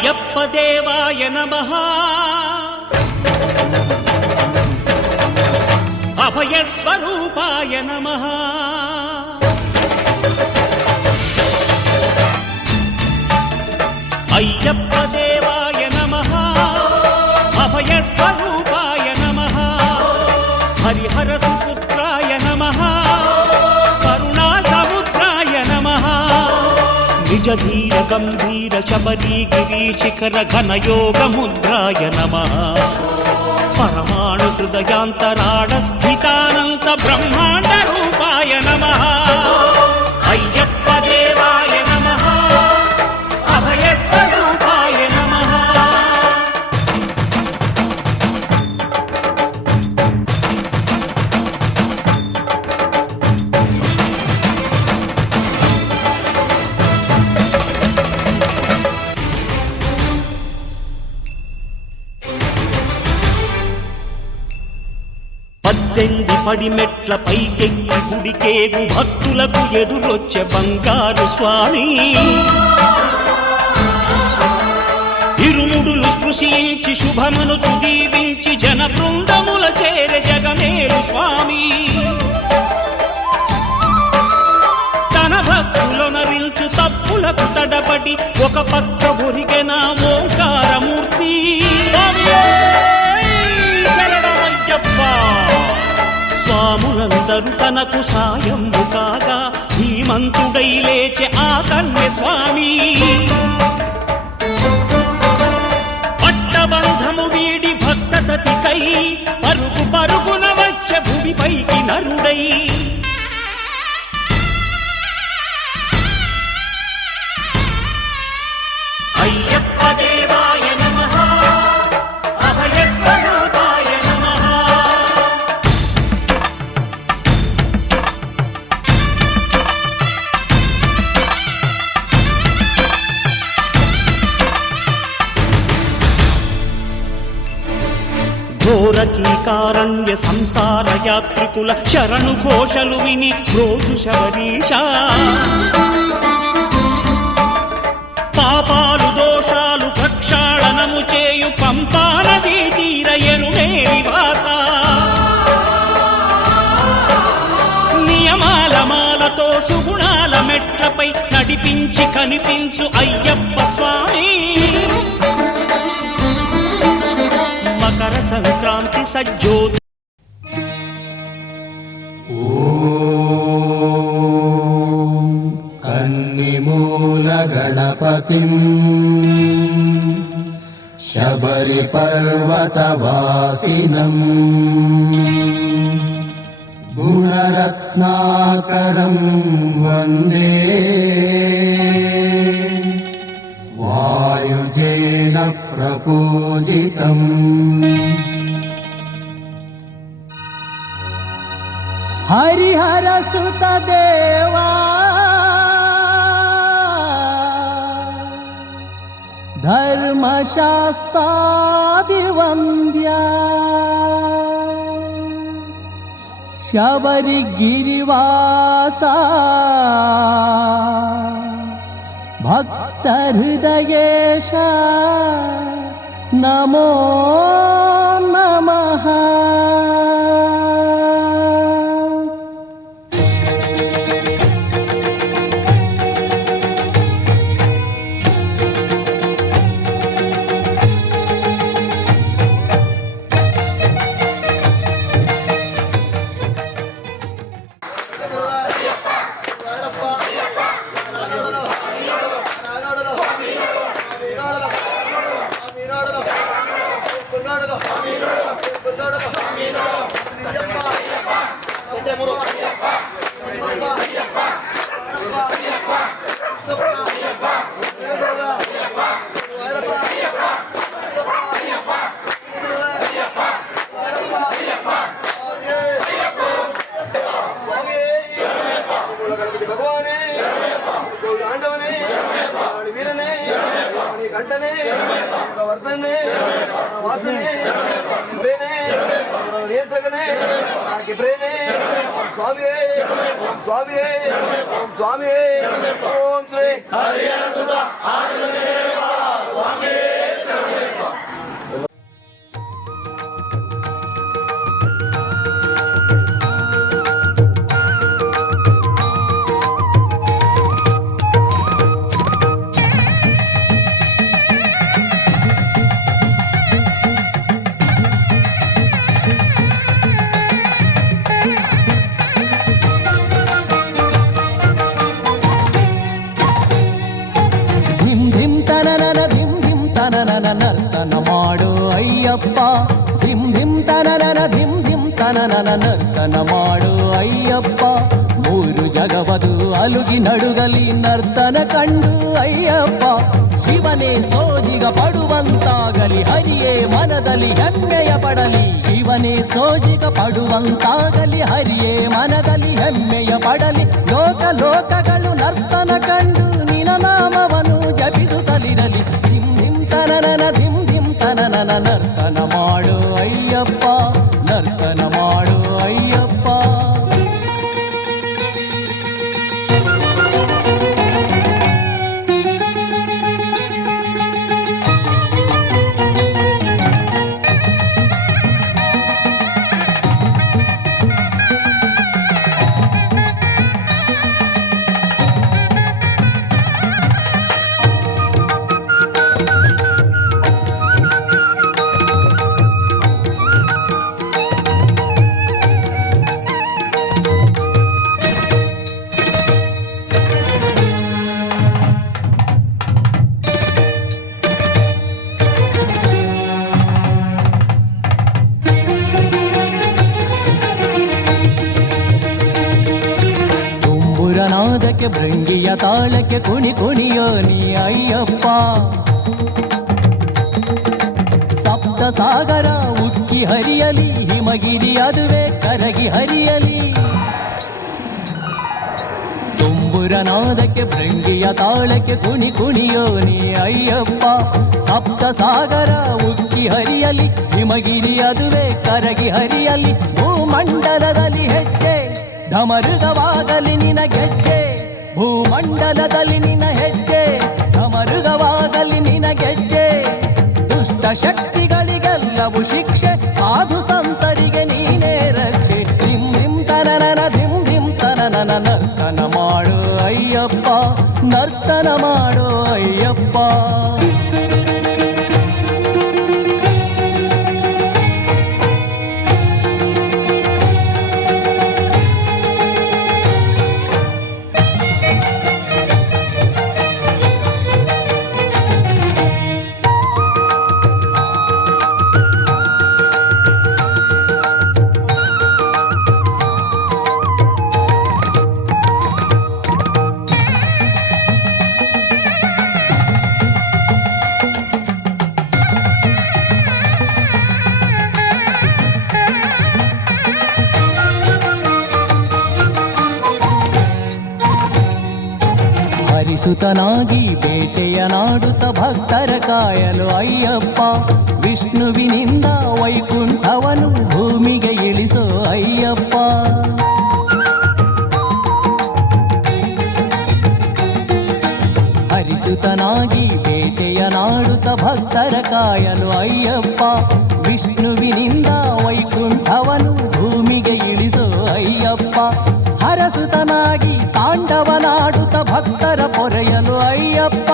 అయ్యప్ప దేవాయ నమః అభయ స్వరూపాయ నమః అయ్యప్ప దేవాయ నమః అభయ స్వరూపాయ నమః హరిహర సుపుత్రాయ నమః కరుణా సముద్రాయ నమః నిజ ధీర గంభీర శబరీ గిరి శిఖర ఘన యోగ ముద్రాయ నమః పరమాణు హృదయాంతరాళ స్థితానంత బ్రహ్మాండ రూపాయ నమః అయ్యప్ప దేవాయ నమః అభయ స్వరూపాయ నమః పద్దెంది పడిమెట్ల పైకెక్కి గుడికేగు భక్తులకు ఎదురొచ్చే బంగారు స్వామి ఇరుముడులు స్పృశించి శుభమును చుదీవించి జన బృందముల చేరే జగమేలు స్వామి తన భక్తులొనరిల్చు తప్పులకు తడబడి ఒక పక్క ఒరిగెన ఓంకారమూర్తి స్వాములందరూ తనకు సాయము కాగా ధీమంతుడై లేచే ఆ కన్య స్వామి పట్టబంధము వీడి భక్తతతికై పరుగు పరుగున వచ్చే భూమిపైకి నరుడై అయ్యప్ప దేవాయ నమః అభయ స్వరూపాయ నమః ఘోరకీకారణ్య సంసార యాత్రికుల శరణు ఘోషలు విని రోజు శబరీష పాపాలు దోషాలు ప్రక్షాళనము చేయు పంపానదీ తీరయను నివాస నియమాల మాలతో సుగుణాల మెట్లపై నడిపించి కనిపించు అయ్యప్ప స్వామి మకర సంక్రాంతి సజ్జోతి కన్నిమూల గణపతిం శబరి పర్వతవాసినం గుణరత్నాకరం వందే వాయుజేన ప్రపూజితం హరిహర సుత దేవా ధర్మశాస్త్రాది వంద్యా శబరి గిరివాస భక్త హృదయేశ నమో నమః కంటనే వర్ధనే వాసనే బ్రేనే నియంత్రకనే నాకు బ్రేనే స్వామియే స్వామియే స్వామియే ఓం శ్రీ హరిహర సుత ఆనందదేవ స్వామి ನರ್ತನ ಮಾಡು ಅಯ್ಯಪ್ಪ ಮೂರು ಜಗವದು ಅಲುಗಿ ನಡುಗಲಿ ನರ್ತನ ಕಂಡು ಅಯ್ಯಪ್ಪ ಶಿವನೇ ಸೋಜಿಗ ಪಡುವಂತಾಗಲಿ ಹರಿಯೇ ಮನದಲ್ಲಿ ಹೆಮ್ಮೆಯ ಪಡಲಿ ಶಿವನೇ ಸೋಜಿಗ ಪಡುವಂತಾಗಲಿ ಹರಿಯೇ ಮನದಲ್ಲಿ ಹೆಮ್ಮೆಯ ಪಡಲಿ ಲೋಕ ಲೋಕಗಳು ನರ್ತನ ಕಂಡು ನಿನ ನಾಮವನ್ನು ಜಪಿಸುತ್ತಲಿರಲಿ ಧಿಂ ಧಿಂ ತನನನ ಧಿಂ ಧಿಂ ತನನನ ನರ್ತನ ಮಾಡು ಅಯ್ಯಪ್ಪ ನರ್ತನ ಮಾಡು ಅಯ್ಯಪ್ಪ ನಾದಕ್ಕೆ ಭೃಂಗಿಯ ತಾಳಕ್ಕೆ ಕುಣಿ ಕುಣಿಯೋ ನೀ ಅಯ್ಯಪ್ಪ ಸಪ್ತ ಸಾಗರ ಉಕ್ಕಿ ಹರಿಯಲಿ ಹಿಮಗಿರಿ ಅದುವೆ ಕರಗಿ ಹರಿಯಲಿ ತುಂಬುರ ನಾದಕ್ಕೆ ಭೃಂಗಿಯ ತಾಳಕ್ಕೆ ಕುಣಿ ಕುಣಿಯೋ ನೀ ಅಯ್ಯಪ್ಪ ಸಪ್ತ ಸಾಗರ ಉಕ್ಕಿ ಹರಿಯಲಿ ಹಿಮಗಿರಿ ಅದುವೆ ಕರಗಿ ಹರಿಯಲಿ ಭೂಮಂಡಲದಲ್ಲಿ ಹೆಜ್ಜೆ ಢಮರುಗವಾಗಲಿ ನಿನ ಗೆಜ್ಜೆ ಭೂಮಂಡಲದಲ್ಲಿ ನಿನ ಹೆಜ್ಜೆ ಢಮರುಗವಾಗಲಿ ನಿನ ಗೆಜ್ಜೆ ದುಷ್ಟ ಶಕ್ತಿಗಳಿಗೆಲ್ಲವೂ ಶಿಕ್ಷೆ ಸಾಧು ಸಂತರಿಗೆ ನೀನೇ ರಕ್ಷೆ ಧಿಂ ಧಿಂ ತನನನ ಧಿಂ ಧಿಂ ತನನನ ನರ್ತನ ಮಾಡು ಅಯ್ಯಪ್ಪ ನರ್ತನ ಮಾಡು ಅಯ್ಯಪ್ಪ ಸುತನಾಗಿ ಬೇಟೆಯ ನಾಡುತ್ತ ಭಕ್ತರ ಕಾಯಲು ಅಯ್ಯಪ್ಪ ವಿಷ್ಣುವಿನಿಂದ ವೈಕುಂಠವನು ಭೂಮಿಗೆ ಇಳಿಸೋ ಅಯ್ಯಪ್ಪ ಹರಿಸುತನಾಗಿ ಬೇಟೆಯ ನಾಡುತ್ತ ಭಕ್ತರ ಕಾಯಲು ಅಯ್ಯಪ್ಪ ವಿಷ್ಣುವಿನಿಂದ ವೈಕುಂಠವನು ಭೂಮಿಗೆ ಇಳಿಸೋ ಅಯ್ಯಪ್ಪ ಹರಸುತನಾಗಿ ತಾಂಡವನಾಡುತ್ತ ಭಕ್ತರ ಪೊರೆಯಲು ಅಯ್ಯಪ್ಪ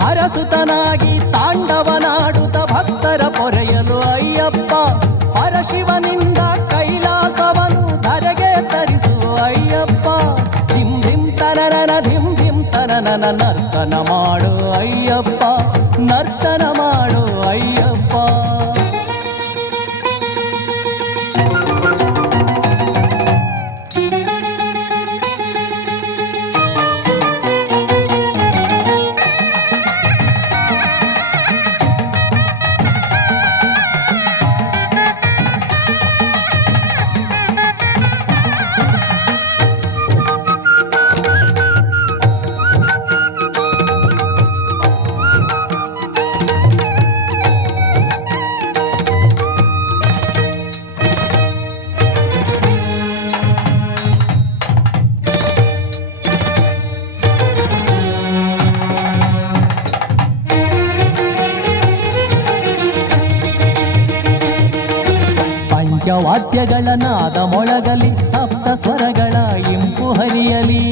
ಹರಸುತನಾಗಿ ತಾಂಡವನಾಡುತ್ತ ಭಕ್ತರ ಪೊರೆಯಲು ಅಯ್ಯಪ್ಪ ಪರಶಿವನಿಂದ ಕೈಲಾಸವನು ಧರೆಗೆ ತರಿಸುವ ಅಯ್ಯಪ್ಪ ಧಿಂ ಧಿಂ ತನನನ ಧಿಂ ಧಿಂ ತನನನ ನರ್ತನ ಮಾಡು ಅಯ್ಯಪ್ಪ ನರ್ತನ ಮಾಡು ಅಯ್ಯಪ್ಪ ವಾದ್ಯಗಳ ನಾದ ಮೊಳಗಲಿ ಸಪ್ತ ಸ್ವರಗಳ ಇಂಪು ಹರಿಯಲಿ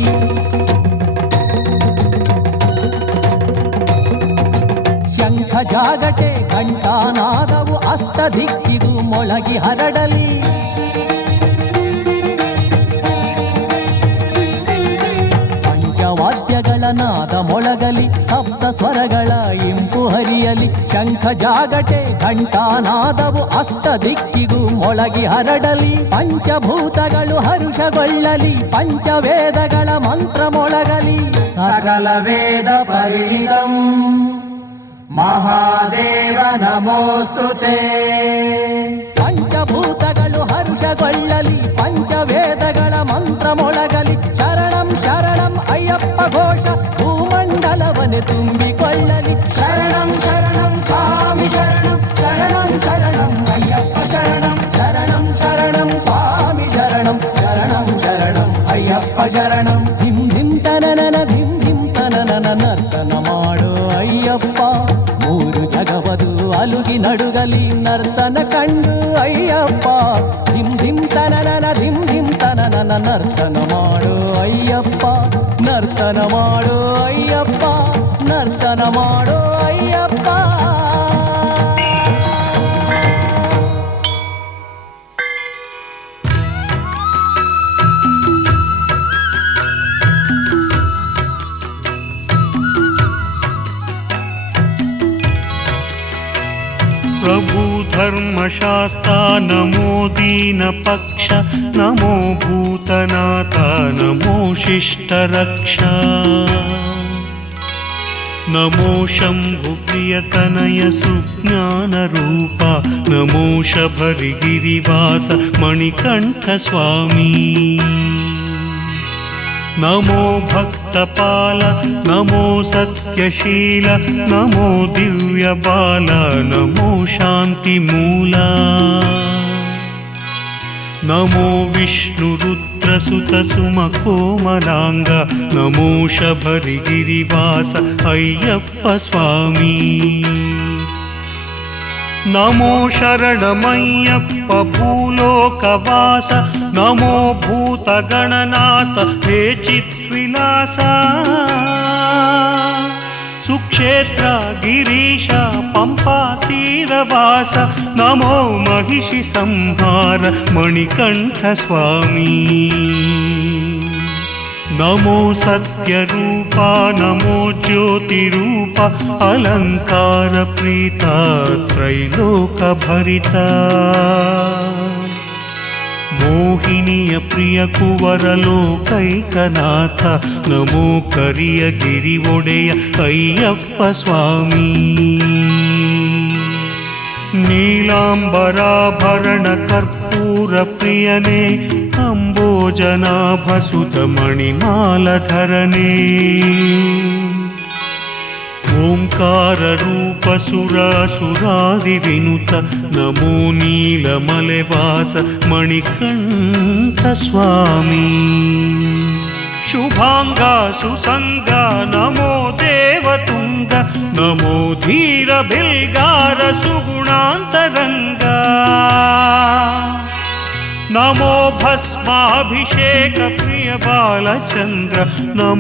ಶಂಖ ಜಾಗಟೆ ಘಂಟಾನಾದವು ಅಷ್ಟ ದಿಕ್ಕಿಗೂ ಮೊಳಗಿ ಹರಡಲಿ ಪಂಚವಾದ್ಯ ವಾದ್ಯಗಳ ನಾದ ಮೊಳಗಲಿ, ಸಪ್ತ ಸ್ವರಗಳ ಇಂಪು ಹರಿಯಲಿ, ಶಂಖ ಜಾಗಟೆ ಘಂಟಾನಾದವು ಅಷ್ಟ ದಿಕ್ಕಿಗೂ ಮೊಳಗಿ ಹರಡಲಿ, ಪಂಚಭೂತಗಳು ಹರುಷಗೊಳ್ಳಲಿ, ಪಂಚವೇದಗಳ ಮಂತ್ರ ಮೊಳಗಲಿ. ಸಕಲ ವೇದ ಪರಿಣಿತಂ ಮಹಾದೇವ ನಮೋಸ್ತುತೇ. ಪಂಚಭೂತಗಳು ಹರ್ಷಗೊಳ್ಳಲಿ, ಪಂಚವೇದಗಳ ಮಂತ್ರ ಮೊಳಗಲಿ, ಶರಣಂ ಶರಣಂ ಅಯ್ಯಪ್ಪ ಘೋಷ ಭೂಮಂಡಲವನೆ ತುಂಬಿಕೊಳ್ಳಲಿ. ಶರಣಂ ಶರಣಂ ಸ್ವಾಮಿ ಶರಣಂ, ಶರಣಂ ಶರಣಂ ಅಯ್ಯಪ್ಪ ಶರಣಂ, ಶರಣಂ ಶರಣಂ ಸ್ವಾಮಿ ಶರಣಂ, ಶರಣಂ ಶರಣಂ ಅಯ್ಯಪ್ಪ ಶರಣಂ. ಧಿಂ ಧಿಂ ತನನನ ಧಿಂ ಧಿಂ ತನನನ ನರ್ತನ ಮಾಡೋ ಅಯ್ಯಪ್ಪ, ಮೂರು ಜಗವದು ಅಲುಗಿ ನಡುಗಲಿ ನರ್ತನ ಕಂಡು ಅಯ್ಯಪ್ಪ. ಧಿಂ ಧಿಂ ತನನನ ಧಿಂ ಧಿಂ ತನನನ ನರ್ತನ ಮಾಡೋ ಅಯ್ಯಪ್ಪ, ನರ್ತನ ಮಾಡೋ ಅಯ್ಯಪ್ಪ, ನರ್ತನ ಮಾಡೋ ಅಯ್ಯಪ್ಪ. प्रभु धर्मशास्ता नमो दीनपक्ष, नमो भूतनाथ नमो शिष्टरक्षा, नमो शम्भुप्रियतनय सुज्ञानरूप, नमो शबरिगिरिवास मणिकण्ठ स्वामी, नमो भक्तपाल नमो सत्यशील, नमो दिव्यबाल नमो शान्तिमूल, नमो विष्णुरुद्रसुत सुमकोमलांग, नमो शबरिगिरिवास अय्यप्प स्वामी, नमो शरणमय्यप्प भूलोकवास, नमो भूतगणनाथ हे चिद्विलास, सुक्षेत्र गिरीश पंपा तीरवास, नमो महिषि संहार मणिकण्ठ स्वामी, नमो सत्यरूपा नमो ज्योतिरूपा, अलंकार प्रीता त्रैलोक भरिता, मोहिनीय प्रिय कुवर लोकैकनाथ, नमो करिय गिरि ओडेय अय्यप्प स्वामी, नीलांबराभरण कर्पूर प्रियने, अंबोजनाभसुत मणिमालधरने, ओंकार रूप सुरासुरादिविनुत, नमो नीलमलेवास मणिकण्ठ स्वामी, शुभांगा सुसंगा नमो देवतुंग, नमो धीर भिल्गार सुगुणांतरंगा, नमो भस्माभिषेक प्रिय बालचंद्र, नमो